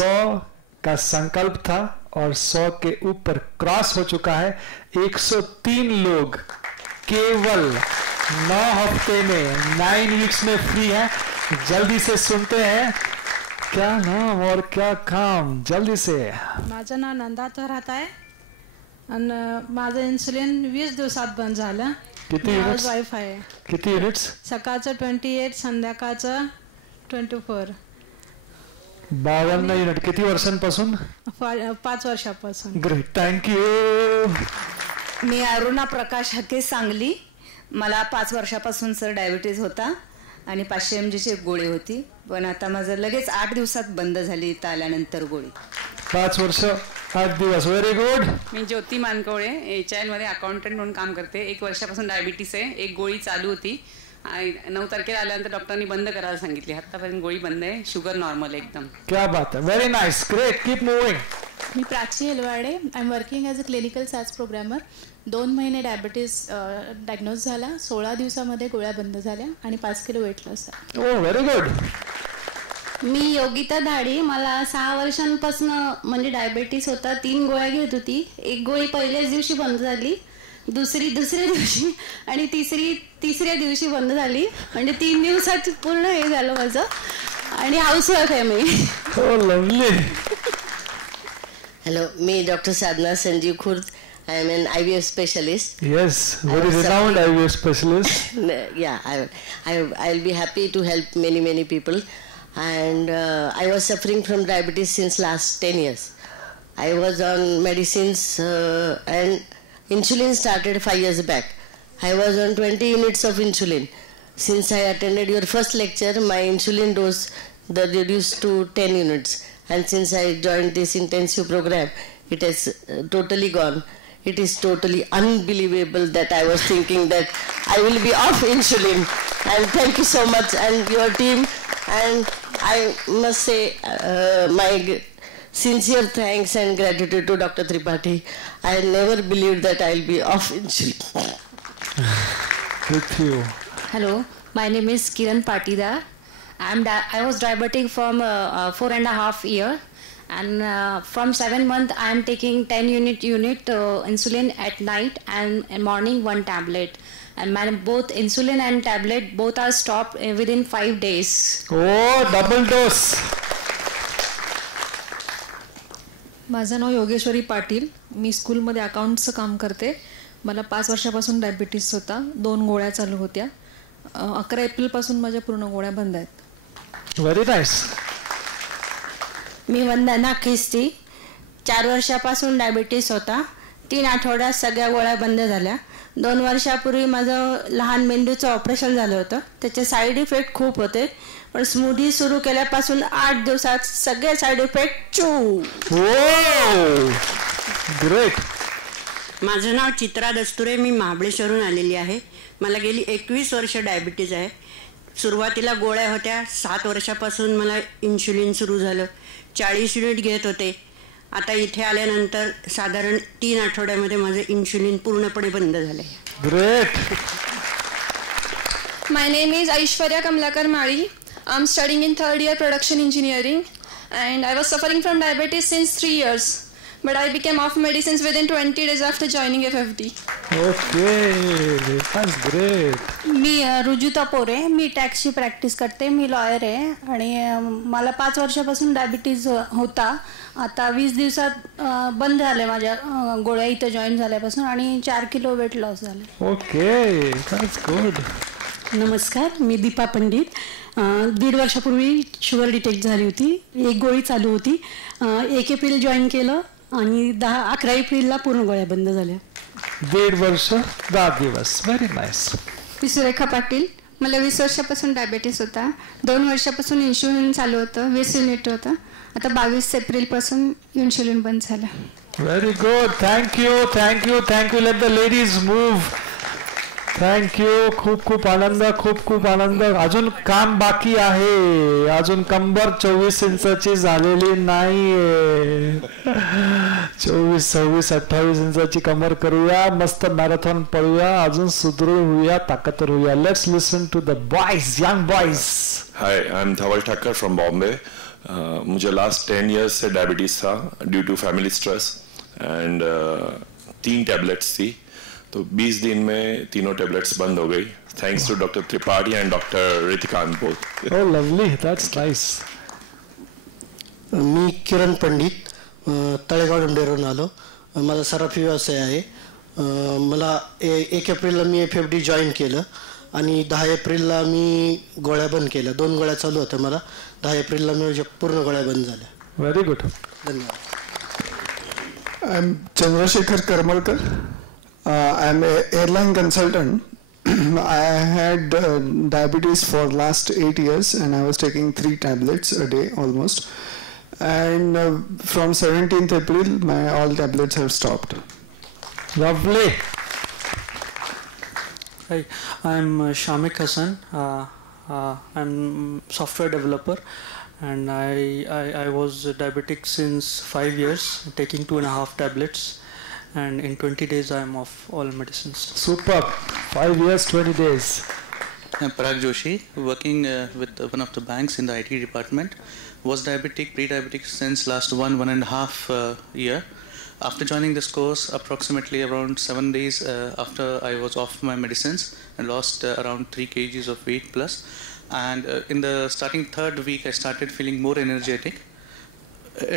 100 का संकल्प था और 100 के ऊपर क्रॉस हो चुका है। 103 लोग केवल 9 हफ्ते में 9 वीक्स में फ्री है। जल्दी से सुनते हैं क्या नाम और क्या काम, जल्दी से। माझं नाव नंदा थोरात आहे आणि माझं इन्सुलिन 20 दिवसात बंद झालं। किती युनिट्स? वाईफ आहे। किती युनिट्स? सकाळचं 28, संध्याकाळचं 24। 52 युनिट। किती वर्षांपासून? 5 वर्षापासून। Great, thank you. मी अरुणा प्रकाश हके, सांगली। मला 5 वर्षापासून सर डायबिटीज होता आणि 500 mg ची गोळी होती, पण आता माझं लगेच 8 दिवसात बंद झाली इथं आल्यानंतर गोळी। 5 वर्ष 8 दिवस। Very good. मी ज्योती मानकवळे, HIL मध्ये अकाउंटंट म्हणून काम करते। 1 वर्षापासून डायबिटीस आहे। एक गोळी चालू होती, 9 तारखेला आल्यानंतर डॉक्टरांनी बंद करायला सांगितली। आतापर्यंत गोळी बंद आहे, शुगर नॉर्मल एकदम। क्या बात है, very nice, great, keep moving. मी Prachi Helwade, I am working as a clinical SAS programmer. 2 महिने डायबिटीज डायग्नोज झाला, 16 दिवसामध्ये गोळ्या बंद झाल्या आणि 5 किलो वेट लॉस झाला। ओ व्हेरी गुड। मी योगिता धाडी, मला 6 वर्षांपासून म्हणजे डायबिटीस होता। 3 गोळ्या घेत होती। एक गोळी पहिल्याच दिवशी बंद झाली, दुसऱ्या दिवशी आणि तिसऱ्या दिवशी बंद झाली, म्हणजे 3 दिवसात पूर्ण हे झालं माझं। आणि हाऊसवाईफ आहे मी। Oh lovely. हेलो, मी doctor Sadhana Sanjeev Khurd. I am an IVF specialist. Yes, very renowned IVF specialist. Yeah, I'll be happy to help many people. And I was suffering from diabetes since last 10 years. I was on medicines and insulin started 5 years back. I was on 20 units of insulin. Since I attended your first lecture, my insulin dose reduced to 10 units. And since I joined this intensive program, it has totally gone. It is totally unbelievable that I was thinking that I will be off insulin. And thank you so much, and your team. And I must say my sincere thanks and gratitude to Dr. Tripathi. I never believed that I'll be off insulin. With you. Hello, my name is Kiran Patidar. I was diabetic from 4.5 years. And from 7 months, I am taking 10 unit insulin at night and in morning 1 tablet. And both insulin and tablet both are stopped within 5 days. Oh, double dose. माझं नाव योगेश्वरी पाटील, मी स्कूलमध्ये अकाउंट्सचं काम करते। मला 5 वर्षापासून diabetes होता, 2 गोळ्या चालू होत्या। 11 एप्रिलपासून माझ्या पूर्ण गोळ्या बंद आहेत। Very nice. मी वंदना ख्रिस्ती, 4 वर्षापासून डायबिटीस होता। 3 आठवड्यात सगळ्या गोळ्या बंद झाल्या। 2 वर्षापूर्वी माझं लहान मेंदूचं ऑपरेशन झालं होतं, त्याचे साईड इफेक्ट खूप होते, पण स्मूदी सुरू केल्यापासून 8 दिवसात सगळे साईड इफेक्ट चू। ग्रेट। माझं नाव चित्रा दस्तुरे, मी महाबळेश्वरहून आलेली आहे। मला गेली 21 वर्ष डायबिटीज आहे। सुरुवातीला गोळ्या होत्या, 7 वर्षापासून मला इन्शुलिन सुरू झालं, 40 युनिट घेत होते। आता इथे आल्यानंतर साधारण 3 आठवड्यामध्ये माझं इन्शुलिन पूर्णपणे बंद झालंय। Great. My name is Aishwarya Kamlakar Mari. I'm studying in 3rd year production engineering and I was suffering from diabetes since 3 years. But I became off medicines within 20 days after joining FFD. Okay, that's great. मी रुजुता पोरे, मी टॅक्सची practice करते, मी lawyer आहे आणि मला 5 वर्षापासून diabetes होता। आता 20 दिवसात बंद झाले माझ्या गोळ्या इथं जॉईन झाल्यापासून आणि 4 किलो वेट लॉस झाले। Okay, that's good. नमस्कार, मी दीपा पंडित। 1.5 वर्षापूर्वी शुगर डिटेक्ट झाली होती, एक गोळी चालू होती। 1 एप्रिल जॉईन केलं आणि 11 एप्रिलला पूर्ण गोळ्या बंद झाल्या। 1.5 वर्ष 10 दिवस। Very nice. मी सुरेखा पाटील, मला 20 वर्षापासून डायबिटीस होता। 2 वर्षापासून इन्शुलिन चालू होतं, 20 युनिट होतं। आता 22 एप्रिलपासून इन्शुलिन बंद झालं। Very good, thank you thank you thank you. Let the ladies move. Thank you, खूप खूप आनंद, खूप आनंद। अजून काम बाकी आहे, अजून कंबर 24 इंचाची झालेली नाहीये। 24, 26, 28 इंचाची कमर करूया, मस्त मॅरेथॉन पळूया, अजून सुदृढ होऊया, ताकदवर होऊया। Let's listen to the boys, young boys. Hi, I'm Dhaval Thakkar from Bombay. मुझे लास्ट 10 years से डायबिटीज़ था due to family stress and 3 tablets थी, तो 20 दिन में तीनों टैबलेट्स बंद हो गई, thanks to doctor Tripathi and doctor Ritikant both. Oh, lovely. That's nice. मी किरण पंडित, तळेगाव डोंडेरून आलो. माझा सराफी व्यवसाय आहे. मला 1 एप्रिलला मी FFD जॉईन केलं आणि 10 एप्रिलला मी गोळ्या बंद केल्या. 2 गोळ्या चालू होत्या मला. 10 एप्रिलला मी पूर्ण गोळ्या बंद झाल्या. Very good. धन्यवाद. I am Chandrashekhar Karmalkar. I am airline consultant. I had diabetes for last 8 years and I was taking 3 tablets a day almost, and from 17th April all tablets have stopped. Lovely. Hi, I'm Shamik Hassan. I'm software developer, and I was diabetic since 5 years, taking 2.5 tablets, and in 20 days I am off all medicines. Super. 5 years, 20 days. I'm Parag Joshi, working with one of the banks in the IT department. Was diabetic, pre-diabetic since last 1.5 year. After joining this course, approximately around 7 days after I was off my medicines, I lost around 3 kgs of weight plus. And in the starting 3rd week, I started feeling more energetic.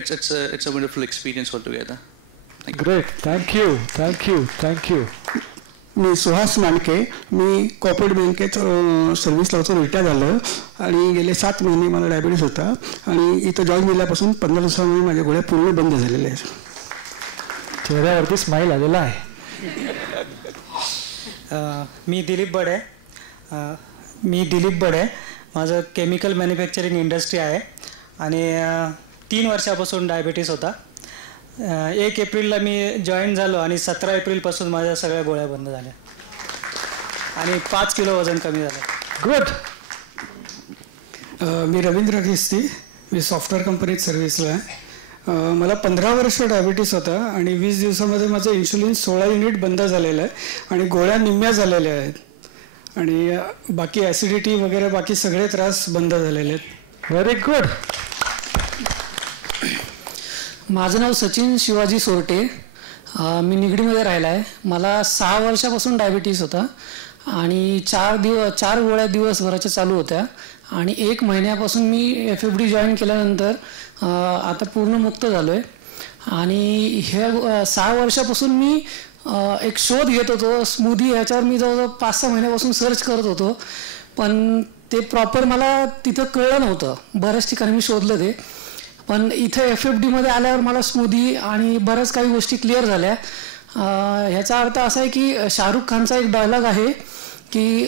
It's a wonderful experience altogether. Great. Thank you. Thank you. Thank you. मी सुहास मानके. मी corporate बँकेचं सर्व्हिसला होतो, retire झालं आणि गेले 7 महिने मला diabetes होता आणि इथं जॉईन केल्यापासून 15 दिवसांमध्ये माझ्या गोळ्या पूर्ण बंद झालेल्या आहेत. चेहऱ्यावरती स्माईल आलेला आहे. मी दिलीप बडे. माझं केमिकल मॅन्युफॅक्चरिंग इंडस्ट्री आहे आणि 3 वर्षापासून डायबिटीस होता. 1 एप्रिलला मी जॉईन झालो आणि 17 एप्रिलपासून माझ्या सगळ्या गोळ्या बंद झाल्या आणि 5 किलो वजन कमी झालं. गुड. मी रवींद्र ख्रिस्ती. मी सॉफ्टवेअर कंपनीत सर्व्हिसला आहे. मला 15 वर्ष डायबिटीस होता आणि 20 दिवसामध्ये माझं इन्शुलिन 16 युनिट बंद झालेलं आहे आणि गोळ्या निम्म्या झालेल्या आहेत आणि बाकी ॲसिडिटी वगैरे बाकी सगळे त्रास बंद झालेले आहेत. Very good. माझं नाव सचिन शिवाजी सोरटे. मी निगडीमध्ये राहिला आहे. मला 6 वर्षापासून डायबिटीस होता आणि 4 गोळ्या दिवसभराच्या चालू होत्या आणि 1 महिन्यापासून मी FFD जॉईन केल्यानंतर आता पूर्ण मुक्त झालो आहे. आणि ह्या 6 वर्षापासून मी एक शोध घेत होतो स्मूदी. ह्याच्यावर मी जवळजवळ 5-6 महिन्यापासून सर्च करत होतो, पण ते प्रॉपर मला तिथं कळलं नव्हतं. बऱ्याच ठिकाणी मी शोधलं ते, पण इथं FFDमध्ये आल्यावर मला स्मूदी आणि बऱ्याच काही गोष्टी क्लिअर झाल्या. ह्याचा अर्थ असा आहे की शाहरुख खानचा एक डायलॉग आहे की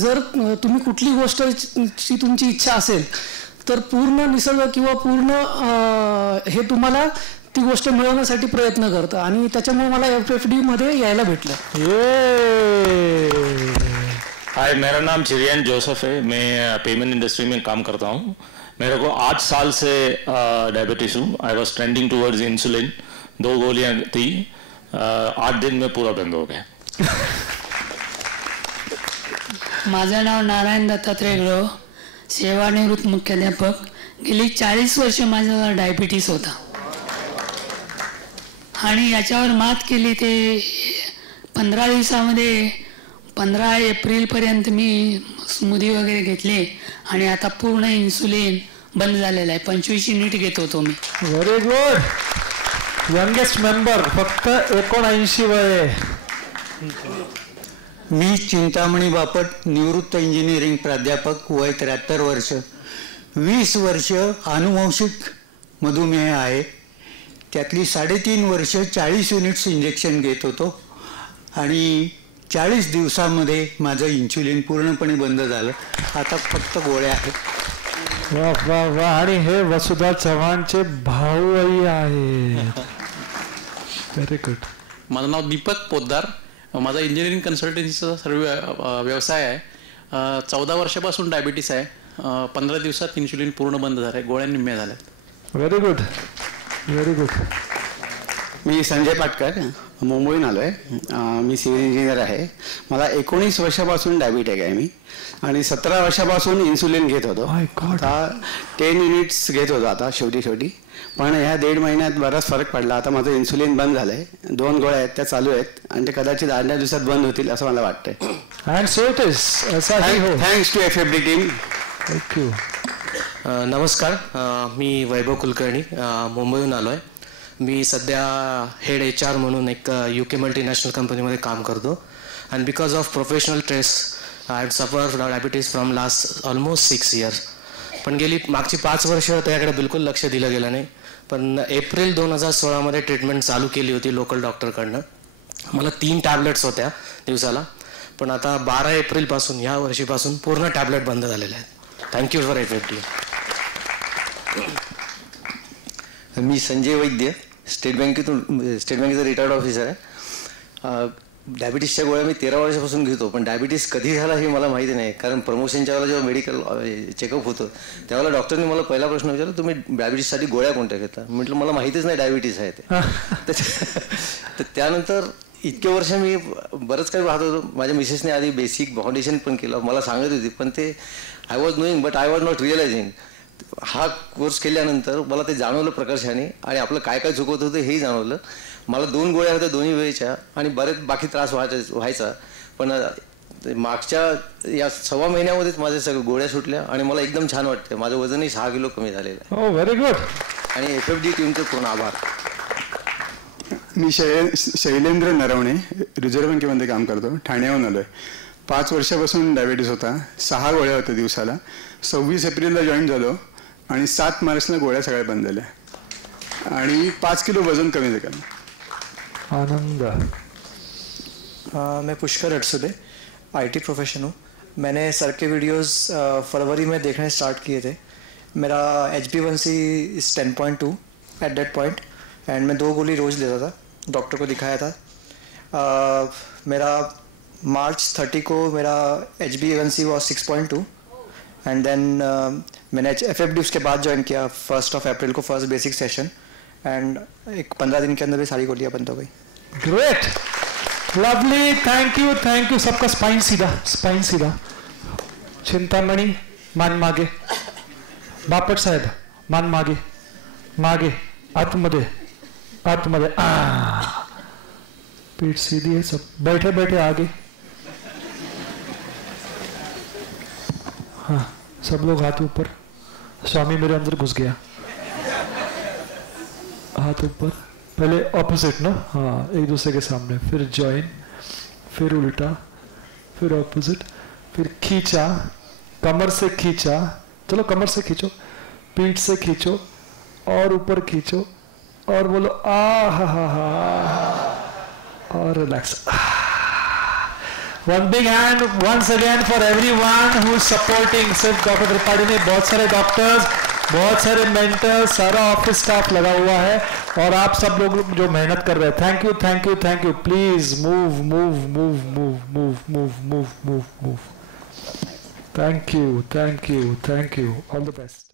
जर तुम्ही कुठली गोष्टची तुमची इच्छा असेल तर पूर्ण निसर्ग किंवा पूर्ण हे तुम्हाला ती गोष्ट मिळवण्यासाठी प्रयत्न करतं आणि त्याच्यामुळे मला FFDमध्ये यायला भेटलं. हाय, मेरा नाम चिरियन जोसेफ है. मैं पेमेंट इंडस्ट्री में काम करता हूँ. मेरे को 8 साल से डायबिटीज हूँ. I was trending towards insulin. 2 गोलियाँ थी. 8 दिन में पूरा बंद हो गया. माझं नाव नारायण दत्तात्रय ग्रह, सेवानिवृत्त मुख्याध्यापक. गेली 40 वर्ष माझा डायबिटीस होता आणि याच्यावर मात केली. ते 15 दिवसामध्ये 15 एप्रिलपर्यंत मी स्मूदी वगैरे घेतली आणि आता पूर्ण इन्सुलिन बंद झालेलं आहे. 25 युनिट घेत होतो मी. Very good. यंगेस्ट मेंबर, फक्त 79 वय. मी चिंतामणी बापट, निवृत्त इंजिनिअरिंग प्राध्यापक, वय 73 वर्ष. 20 वर्ष आनुवंशिक मधुमेह आहे. त्यातली 3.5 वर्ष 40 युनिट्स इंजेक्शन घेत होतो आणि 40 दिवसामध्ये माझं इन्सुलिन पूर्णपणे बंद झालं. आता फक्त गोळ्या आहेत. वा वा वा. आणि हे वसुधा चव्हाणचे भाऊही आहेत. Very good. माझं नाव दीपक पोद्दार. माझा इंजिनिअरिंग कन्सल्टन्सीचा सर्व व्यवसाय आहे. 14 वर्षापासून डायबिटीस आहे. 15 दिवसात इन्सुलिन पूर्ण बंद झालं आहे. गोळ्या निम्म्या झाल्या. Very good. Very good. मी संजय पाटकर. मुंबईहून आलो आहे. मी सिव्हिल इंजिनियर आहे. मला 19 वर्षापासून डायबिटिक आहे मी, आणि 17 वर्षापासून इन्सुलिन घेत होतो. आता 10 युनिट्स घेत होतो आता शेवटी, पण ह्या 1.5 महिन्यात बराच फरक पडला. आता माझं इन्सुलिन बंद झालंय. 2 गोळ्या आहेत त्या चालू आहेत, आणि ते कदाचित 8 दिवसात बंद होतील असं मला वाटतंय. Thanks to FFD team. Thank you. नमस्कार, मी वैभव कुलकर्णी मुंबईहून आलो आहे. मी सध्या हेड HR म्हणून एक UK मल्टीनॅशनल कंपनीमध्ये काम करतो. And because of professional stress I had suffer diabetes from last almost 6 years. पण मागची 5 वर्ष त्याकडे बिलकुल लक्ष दिलं गेलं नाही. पण एप्रिल 2016 ट्रीटमेंट चालू केली होती लोकल डॉक्टरकडनं. मला 3 टॅबलेट्स होत्या दिवसाला, पण आता 12 एप्रिलपासून ह्या वर्षीपासून पूर्ण टॅबलेट बंद झालेले आहेत. Thank you for FFD. Me Sanjay Vaidya, state बँकेचा रिटायर्ड ऑफिसर आहे. डायबिटीसच्या गोळ्या मी 13 वर्षापासून घेतो, पण डायबिटीस कधी झाला हे मला माहिती नाही. कारण प्रमोशनच्या वेळेला जेव्हा मेडिकल चेकअप होतं त्यावेळेला डॉक्टरने मला पहिला प्रश्न विचारला, तुम्ही डायबिटीससाठी गोळ्या कोणत्या घेता? म्हटलं मला माहितीच नाही डायबिटीस आहे ते. तर त्यानंतर इतके वर्ष मी बरंच काही पाहत होतो. माझ्या मिसेसने आधी बेसिक फाउंडेशन पण केलं, मला सांगत होती, पण ते I was knowing but I was not realising. हा कोर्स केल्यानंतर मला ते जाणवलं प्रकर्षाने, आणि आपलं काय काय चुकवत होतं हेही जाणवलं. मला 2 गोळ्या होत्या दोन्ही वेळेच्या, आणि बरेच बाकी त्रास व्हायचा. पण मागच्या या 1.25 महिन्यामध्येच माझ्या सगळ्या गोळ्या सुटल्या, आणि मला एकदम छान वाटतं. माझं वजनही 6 किलो कमी झालेलं आहे. Very good. आणि FFD टीमचे पूर्ण आभार. मी शैलेंद्र नरवणे, रिझर्व्ह बँकेमध्ये काम करतो. ठाण्याहून आलो आहे. 5 वर्षापासून डायबिटीस होता. 6 गोळ्या होत्या दिवसाला. 26 एप्रिलला जॉईन झालो, आणि 7 मार्चला गोळ्या सगळ्या बंद झाल्या, आणि 5 किलो वजन कमी झालं. आनंद. मैं पुष्कर अटसुले, IT प्रोफेशन हूँ. मैंने सर के वीडियोस फरवरी में देखने स्टार्ट किए थे. मेरा HbA1c is 10.2 at that point, end मैं 2 गोली रोज़ लेता था. डॉक्टर को दिखाया था. मेरा मार्च 30 को मेरा HbA1c वॉज 6.2, एंड देन मैंने FFD उसके बाद ज्वाइन किया 1 अप्रैल को, फर्स्ट बेसिक सेशन, एंड एक 15 दिन के अंदर भी सारी गोलियां बंद हो गई. Great, lovely, thank you. सबका स्पाइन सीधा. चिंतामणी, मान मागे. बापट साहेब, मान मागे. आतमध्ये. पीठ सीधी है. सब बैठे आगे. हाँ, सब लोग हाथ ऊपर. स्वामी मेरे अंदर घुस गया. हाथ ऊपर. पहले ऑपोजिट ना, हाँ, एक दूसरे के सामने. फिर जॉइन, फिर उल्टा, फिर ऑपोजिट, फिर खींचा. कमर से खींचा. चलो कमर से खींचो, पीठ से खींचो, और ऊपर खींचो, और बोलो आ हा, और relax. One big hand once again for everyone who is supporting. सिर्फ डॉक्टर त्रिपाठी ने, बहुत सारे डॉक्टर्स, बहुत सारे मेंटर्स, सारा ऑफिस स्टाफ लगा हुआ है, और आप सब लोग जो मेहनत कर रहे हैं. Thank you. Please move. Thank you. All the best.